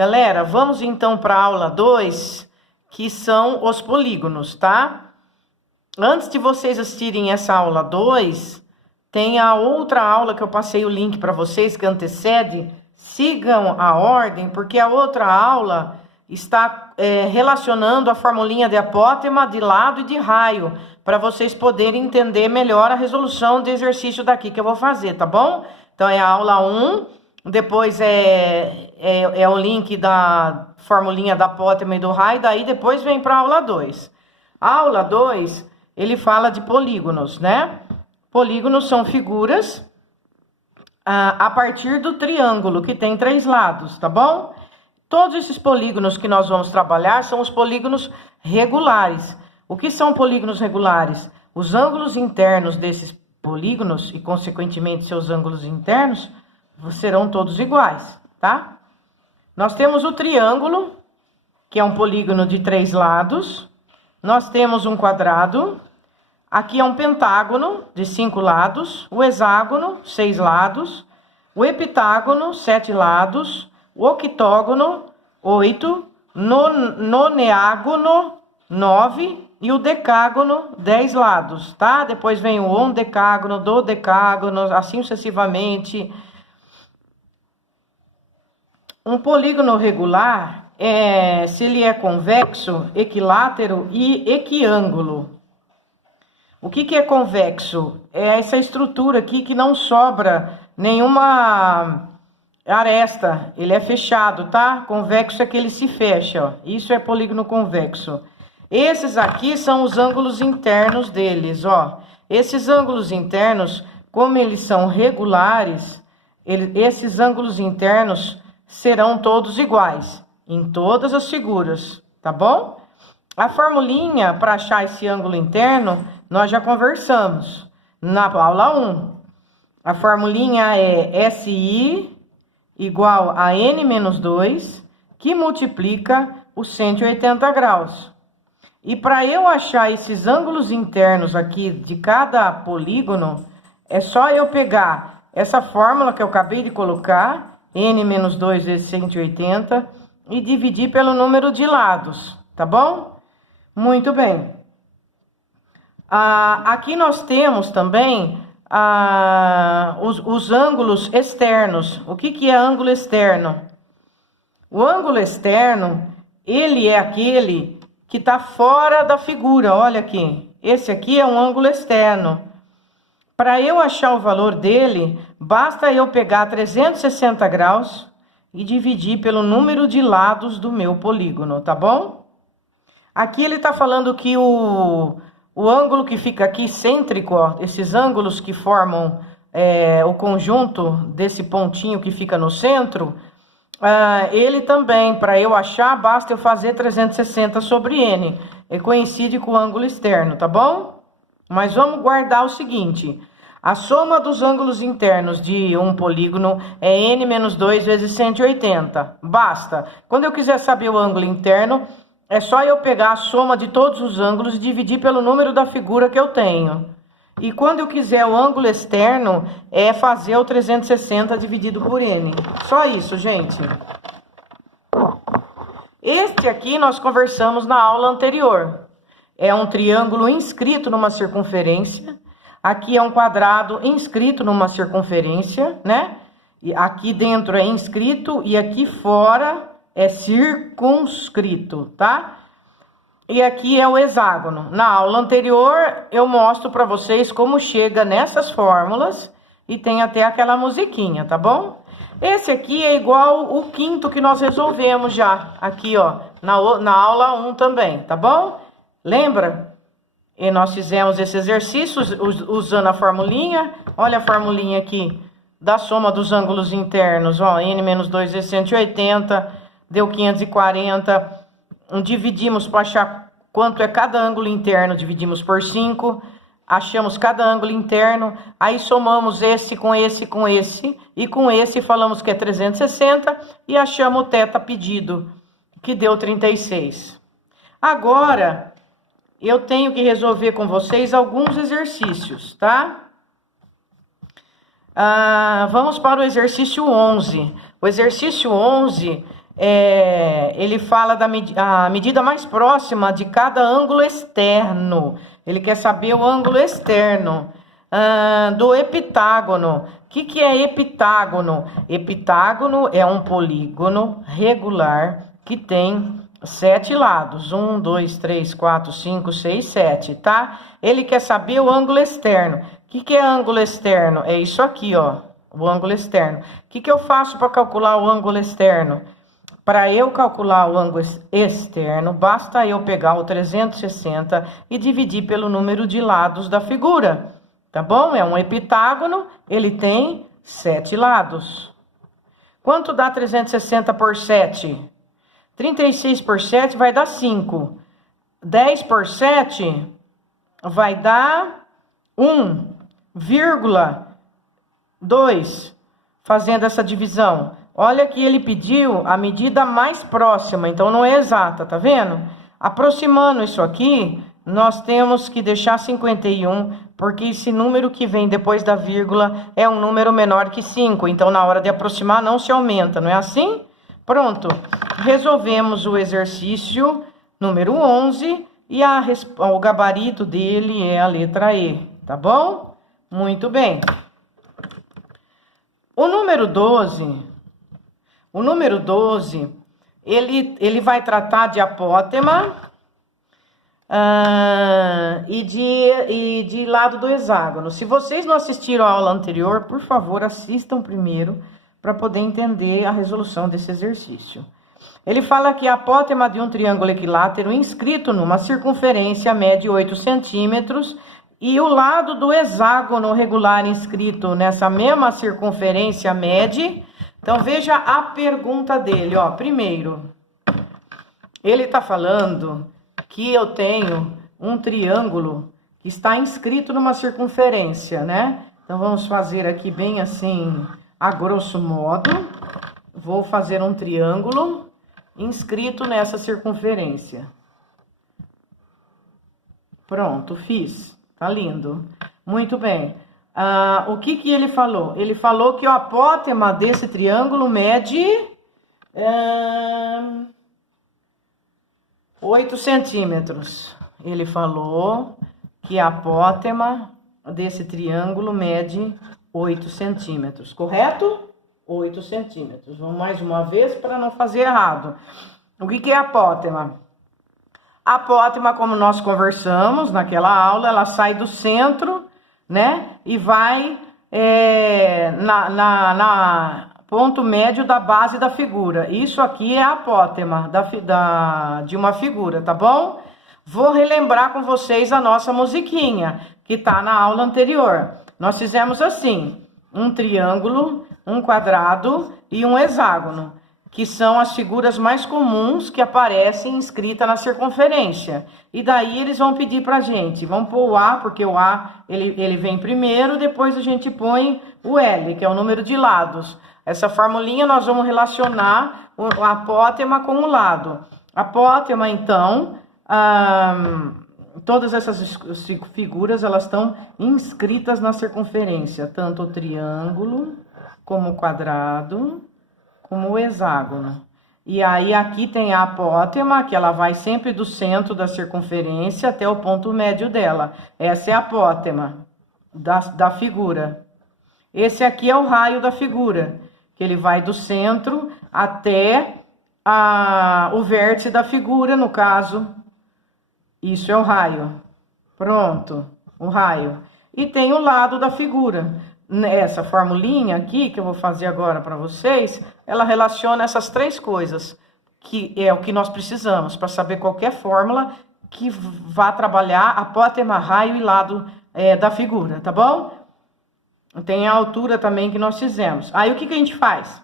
Galera, vamos então para a aula 2, que são os polígonos, tá? Antes de vocês assistirem essa aula 2, tem a outra aula que eu passei o link para vocês, que antecede. Sigam a ordem, porque a outra aula está relacionando a formulinha de apótema, de lado e de raio, para vocês poderem entender melhor a resolução de exercício daqui que eu vou fazer, tá bom? Então, é a aula 1, depois é o link da formulinha da apótema e do raio, daí depois vem para a aula 2. A aula 2, ele fala de polígonos, né? Polígonos são figuras a partir do triângulo, que tem 3 lados, tá bom? Todos esses polígonos que nós vamos trabalhar são os polígonos regulares. O que são polígonos regulares? Os ângulos internos desses polígonos e, consequentemente, seus ângulos internos serão todos iguais, tá? Nós temos o triângulo, que é um polígono de 3 lados. Nós temos um quadrado. Aqui é um pentágono de 5 lados. O hexágono, 6 lados. O heptágono, 7 lados. O octógono, 8. Noneágono, 9. E o decágono, 10 lados, tá? Depois vem o ondecágono, dodecágono, assim sucessivamente. Um polígono regular, se ele é convexo, equilátero e equiângulo. O que é convexo? É essa estrutura aqui que não sobra nenhuma aresta, ele é fechado, tá? Convexo é que ele se fecha, ó. Isso é polígono convexo. Esses aqui são os ângulos internos deles, ó. Esses ângulos internos, como eles são regulares, esses ângulos internos serão todos iguais, em todas as figuras, tá bom? A formulinha para achar esse ângulo interno, nós já conversamos na aula 1. A formulinha é SI igual a N-2, que multiplica os 180 graus. E para eu achar esses ângulos internos aqui de cada polígono, é só eu pegar essa fórmula que eu acabei de colocar, N-2 vezes 180, e dividir pelo número de lados, tá bom? Muito bem. Aqui nós temos também os ângulos externos. O que é ângulo externo? O ângulo externo, ele é aquele que está fora da figura, olha aqui. Esse aqui é um ângulo externo. Para eu achar o valor dele, basta eu pegar 360 graus e dividir pelo número de lados do meu polígono, tá bom? Aqui ele está falando que o ângulo que fica aqui cêntrico, ó, esses ângulos que formam o conjunto desse pontinho que fica no centro, ele também, para eu achar, basta eu fazer 360 sobre N. Coincide com o ângulo externo, tá bom? Mas vamos guardar o seguinte: a soma dos ângulos internos de um polígono é N-2 vezes 180. Basta. Quando eu quiser saber o ângulo interno, é só eu pegar a soma de todos os ângulos e dividir pelo número da figura que eu tenho. E quando eu quiser o ângulo externo, é fazer o 360 dividido por N. Só isso, gente. Este aqui nós conversamos na aula anterior. É um triângulo inscrito numa circunferência. Aqui é um quadrado inscrito numa circunferência, né? E aqui dentro é inscrito e aqui fora é circunscrito, tá? E aqui é o hexágono. Na aula anterior, eu mostro para vocês como chega nessas fórmulas e tem até aquela musiquinha, tá bom? Esse aqui é igual o quinto que nós resolvemos já, aqui, ó, na aula 1 também, tá bom? Lembra? E nós fizemos esse exercício usando a formulinha. Olha a formulinha aqui da soma dos ângulos internos, ó, N-2 vezes 180, deu 540. Dividimos para achar quanto é cada ângulo interno, dividimos por 5, achamos cada ângulo interno, aí somamos esse com esse com esse, e com esse falamos que é 360, e achamos o θ pedido, que deu 36. Agora, eu tenho que resolver com vocês alguns exercícios, tá? Vamos para o exercício 11. O exercício 11 ele fala a medida mais próxima de cada ângulo externo. Ele quer saber o ângulo externo do epitágono. O que é epitágono? Epitágono é um polígono regular que tem 7 lados. 1, 2, 3, 4, 5, 6, 7, tá? Ele quer saber o ângulo externo. O que é ângulo externo? É isso aqui, ó, o ângulo externo. O que eu faço para calcular o ângulo externo? Para eu calcular o ângulo externo, basta eu pegar o 360 e dividir pelo número de lados da figura, tá bom? É um epitágono, ele tem 7 lados. Quanto dá 360 por 7? 36 por 7 vai dar 5. 10 por 7 vai dar 1,2, fazendo essa divisão. Olha que ele pediu a medida mais próxima, então não é exata, tá vendo? Aproximando isso aqui, nós temos que deixar 51, porque esse número que vem depois da vírgula é um número menor que 5. Então, na hora de aproximar, não se aumenta, não é assim? Pronto. Resolvemos o exercício número 11 e o gabarito dele é a letra E, tá bom? Muito bem. O número 12, ele vai tratar de apótema e de lado do hexágono. Se vocês não assistiram a aula anterior, por favor, assistam primeiro para poder entender a resolução desse exercício. Ele fala que a apótema de um triângulo equilátero inscrito numa circunferência mede 8 centímetros e o lado do hexágono regular inscrito nessa mesma circunferência mede. Então, veja a pergunta dele, ó. Primeiro, ele está falando que eu tenho um triângulo que está inscrito numa circunferência, né? Então, vamos fazer aqui bem assim, a grosso modo. Vou fazer um triângulo inscrito nessa circunferência. Pronto, fiz. Tá lindo. Muito bem. O que ele falou? Ele falou que o apótema desse triângulo mede 8 centímetros. Ele falou que a apótema desse triângulo mede 8 centímetros, correto? 8 centímetros. Vamos mais uma vez para não fazer errado. O que é apótema? A apótema, como nós conversamos naquela aula, ela sai do centro, né? E vai na ponto médio da base da figura. Isso aqui é a apótema de uma figura, tá bom? Vou relembrar com vocês a nossa musiquinha, que tá na aula anterior. Nós fizemos assim, um triângulo, um quadrado e um hexágono, que são as figuras mais comuns que aparecem inscritas na circunferência. E daí eles vão pedir pra gente, vamos pôr o A, porque o A ele vem primeiro, depois a gente põe o L, que é o número de lados. Essa formulinha nós vamos relacionar o apótema com o lado. Apótema, então, todas essas figuras, elas estão inscritas na circunferência, tanto o triângulo, como o quadrado, como o hexágono. E aí, aqui tem a apótema, que ela vai sempre do centro da circunferência até o ponto médio dela. Essa é a apótema da figura. Esse aqui é o raio da figura, que ele vai do centro até o vértice da figura, no caso. Isso é o raio. Pronto, o raio. E tem o lado da figura. Essa formulinha aqui, que eu vou fazer agora para vocês, ela relaciona essas três coisas, que é o que nós precisamos para saber qualquer fórmula que vá trabalhar apótema, raio e lado da figura, tá bom? Tem a altura também que nós fizemos. Aí, o que a gente faz?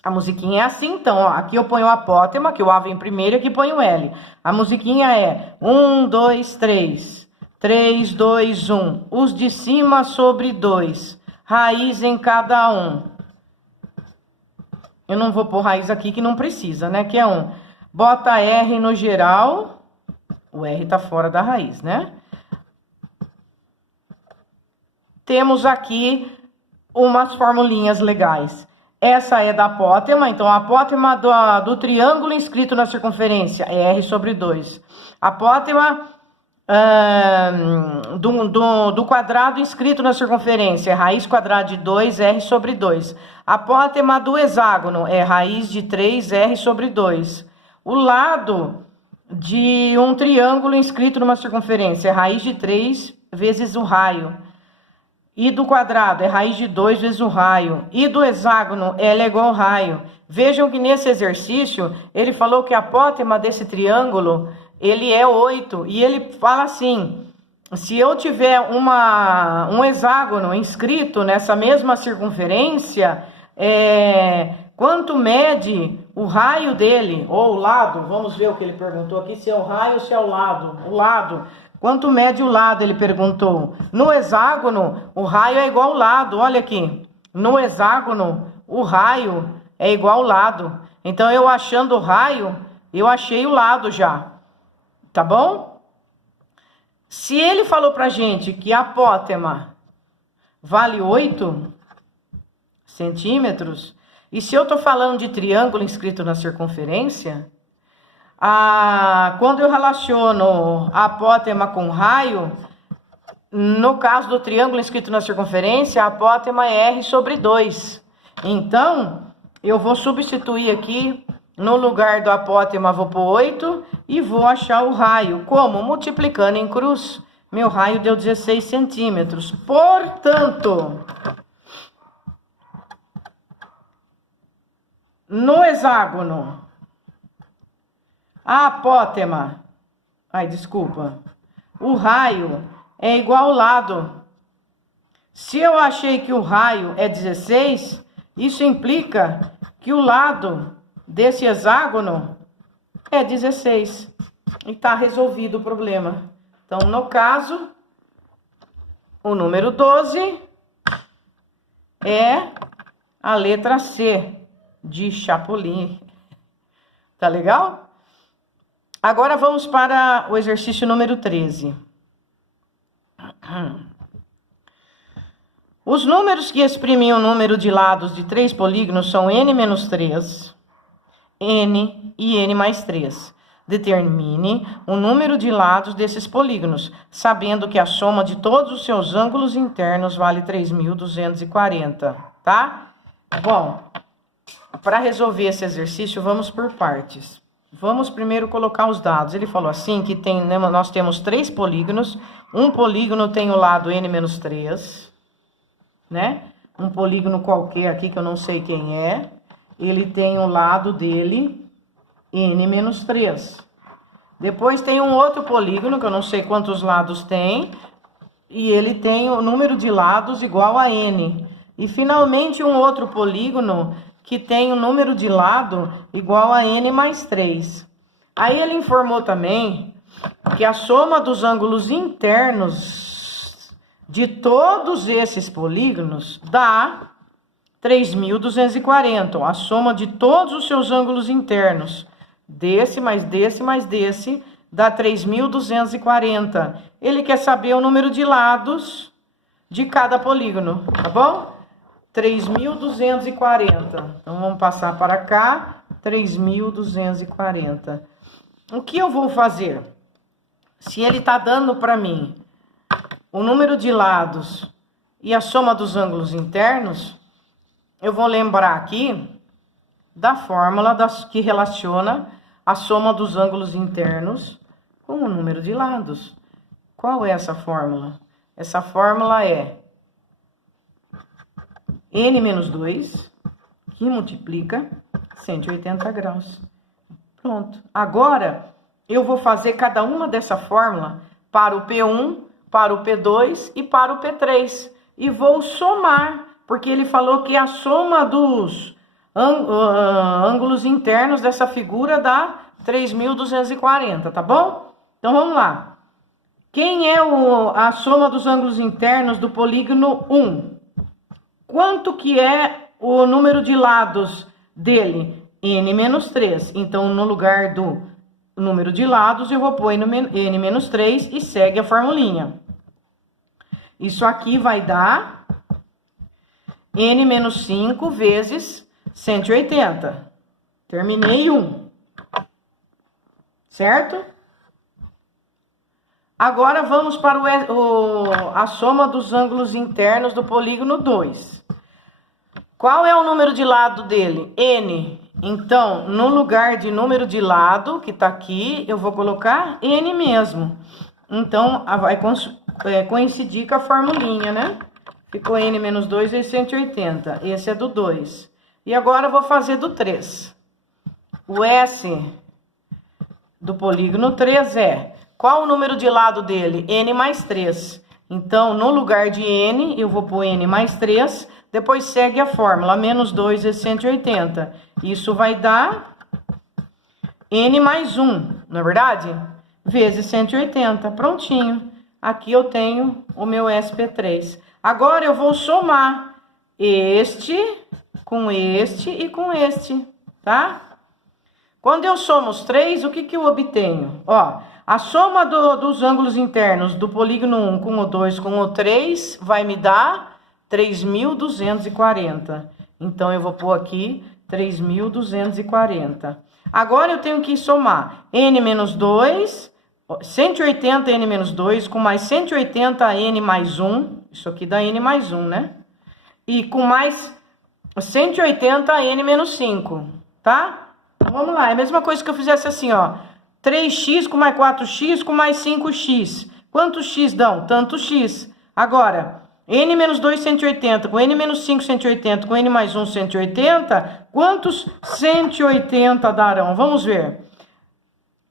A musiquinha é assim, então, ó, aqui eu ponho o apótema, que o A vem primeiro, e aqui ponho o L. A musiquinha é 1, 2, 3, 3, 2, 1. Os de cima sobre 2. Raiz em cada um. Eu não vou pôr raiz aqui, que não precisa, né? Que é 1. Bota R no geral. O R tá fora da raiz, né? Temos aqui umas formulinhas legais. Essa é da apótema, então a apótema do triângulo inscrito na circunferência é R sobre 2. Apótema do quadrado inscrito na circunferência é raiz quadrada de 2R sobre 2. Apótema do hexágono é raiz de 3R sobre 2. O lado de um triângulo inscrito numa circunferência é raiz de 3 vezes o raio. E do quadrado é raiz de 2 vezes o raio. E do hexágono, L é igual ao raio. Vejam que nesse exercício, ele falou que a apótema desse triângulo, ele é 8. E ele fala assim, se eu tiver um hexágono inscrito nessa mesma circunferência, quanto mede o raio dele, ou o lado, vamos ver o que ele perguntou aqui, se é o raio ou se é o lado. O lado. Quanto mede o lado, ele perguntou. No hexágono, o raio é igual ao lado. Olha aqui. No hexágono, o raio é igual ao lado. Então, eu achando o raio, eu achei o lado já. Tá bom? Se ele falou pra gente que a apótema vale 8 centímetros, e se eu tô falando de triângulo inscrito na circunferência, quando eu relaciono a apótema com raio, no caso do triângulo inscrito na circunferência, a apótema é R sobre 2. Então, eu vou substituir aqui, no lugar do apótema, vou pôr 8 e vou achar o raio. Como? Multiplicando em cruz. Meu raio deu 16 centímetros. Portanto, no hexágono, a apótema, o raio é igual ao lado. Se eu achei que o raio é 16, isso implica que o lado desse hexágono é 16. E está resolvido o problema. Então, no caso, o número 12 é a letra C de Chapolin. Tá legal? Agora vamos para o exercício número 13. Os números que exprimem o número de lados de 3 polígonos são n menos 3, n e n mais 3. Determine o número de lados desses polígonos, sabendo que a soma de todos os seus ângulos internos vale 3.240, tá? Bom, para resolver esse exercício, vamos por partes. Vamos primeiro colocar os dados. Ele falou assim que nós temos 3 polígonos. Um polígono tem o lado n menos 3, né? Um polígono qualquer aqui que eu não sei quem é. Ele tem o lado dele n menos 3. Depois tem um outro polígono que eu não sei quantos lados tem. E ele tem o número de lados igual a n. E finalmente um outro polígono que tem o número de lado igual a n mais 3. Aí ele informou também que a soma dos ângulos internos de todos esses polígonos dá 3.240. A soma de todos os seus ângulos internos, desse mais desse mais desse, dá 3.240. Ele quer saber o número de lados de cada polígono, tá bom? 3.240. Então, vamos passar para cá. 3.240. O que eu vou fazer? Se ele está dando para mim o número de lados e a soma dos ângulos internos, eu vou lembrar aqui da fórmula que relaciona a soma dos ângulos internos com o número de lados. Qual é essa fórmula? Essa fórmula é n menos 2, que multiplica 180 graus. Pronto. Agora, eu vou fazer cada uma dessa fórmula para o P1, para o P2 e para o P3. E vou somar, porque ele falou que a soma dos ângulos internos dessa figura dá 3.240, tá bom? Então, vamos lá. Quem é a soma dos ângulos internos do polígono 1? Quanto que é o número de lados dele? N menos 3. Então, no lugar do número de lados, eu vou pôr N menos 3 e segue a formulinha. Isso aqui vai dar N menos 5 vezes 180. Terminei um. Certo? Agora vamos para a soma dos ângulos internos do polígono 2. Qual é o número de lado dele? N. Então, no lugar de número de lado, que tá aqui, eu vou colocar N mesmo. Então, vai coincidir com a formulinha, né? Ficou N menos 2 vezes 180. Esse é do 2. E agora eu vou fazer do 3. O S do polígono 3 é... Qual o número de lado dele? N mais 3. Então, no lugar de N, eu vou pôr N mais 3. Depois segue a fórmula. Menos 2 vezes 180. Isso vai dar N mais 1, não é verdade? Vezes 180. Prontinho. Aqui eu tenho o meu SP3. Agora eu vou somar este com este e com este, tá? Quando eu somo os três, o que que eu obtenho? Ó, a soma dos ângulos internos do polígono 1 com o 2 com o 3 vai me dar 3.240. Então, eu vou pôr aqui 3.240. Agora, eu tenho que somar N menos 2, 180 N menos 2, com mais 180 N mais 1. Isso aqui dá N mais 1, né? E com mais 180 N menos 5, tá? Então, vamos lá. É a mesma coisa que eu fizesse assim, ó. 3x com mais 4x com mais 5x. Quantos x dão? Tanto x. Agora, n menos 2, 180. Com n menos 5, 180. Com n mais 1, 180. Quantos 180 darão? Vamos ver.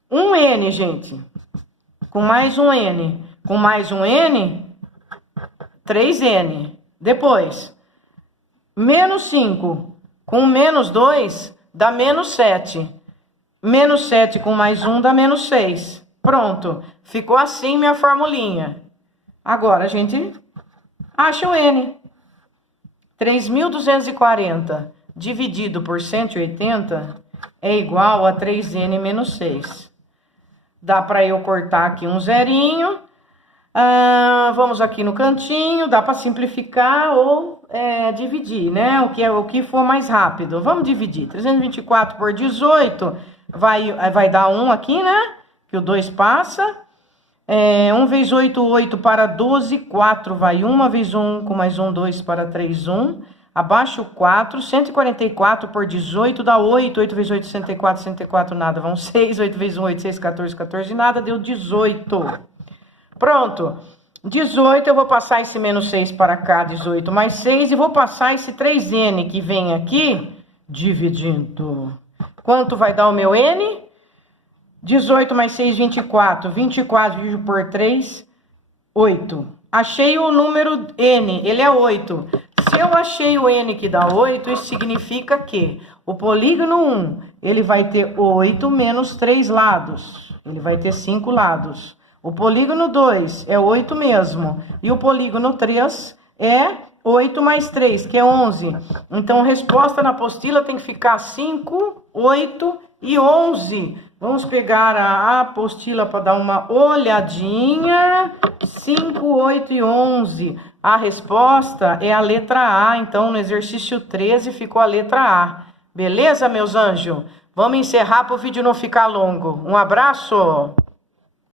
1n, gente. Com mais um n. Com mais um n, 3n. Depois, menos 5. Com menos 2, dá menos 7. Menos 7 com mais 1 dá menos 6. Pronto. Ficou assim minha formulinha. Agora, a gente acha o N. 3.240 dividido por 180 é igual a 3N menos 6. Dá para eu cortar aqui um zerinho. Vamos aqui no cantinho. Dá para simplificar ou dividir, né? O que for mais rápido. Vamos dividir. 324 por 18... Vai dar 1 aqui, né? Que o 2 passa. 1 vezes 8, 8 para 12. 4 vai 1 vezes 1 com mais 1, 2 para 3, 1. Abaixo 4. 144 por 18 dá 8. 8 vezes 8, 64. 64 nada. Vão 6. 8 vezes 1, 8, 6, 14. 14 nada. Deu 18. Pronto. 18 eu vou passar esse menos 6 para cá. 18 mais 6. E vou passar esse 3N que vem aqui dividindo. Quanto vai dar o meu N? 18 mais 6, 24. 24 dividido por 3, 8. Achei o número N, ele é 8. Se eu achei o N que dá 8, isso significa que o polígono 1, ele vai ter 8 menos 3 lados. Ele vai ter 5 lados. O polígono 2 é 8 mesmo. E o polígono 3 é 8 mais 3, que é 11. Então, a resposta na apostila tem que ficar 5, 8 e 11. Vamos pegar a apostila para dar uma olhadinha. 5, 8 e 11. A resposta é a letra A. Então, no exercício 13 ficou a letra A. Beleza, meus anjos? Vamos encerrar para o vídeo não ficar longo. Um abraço!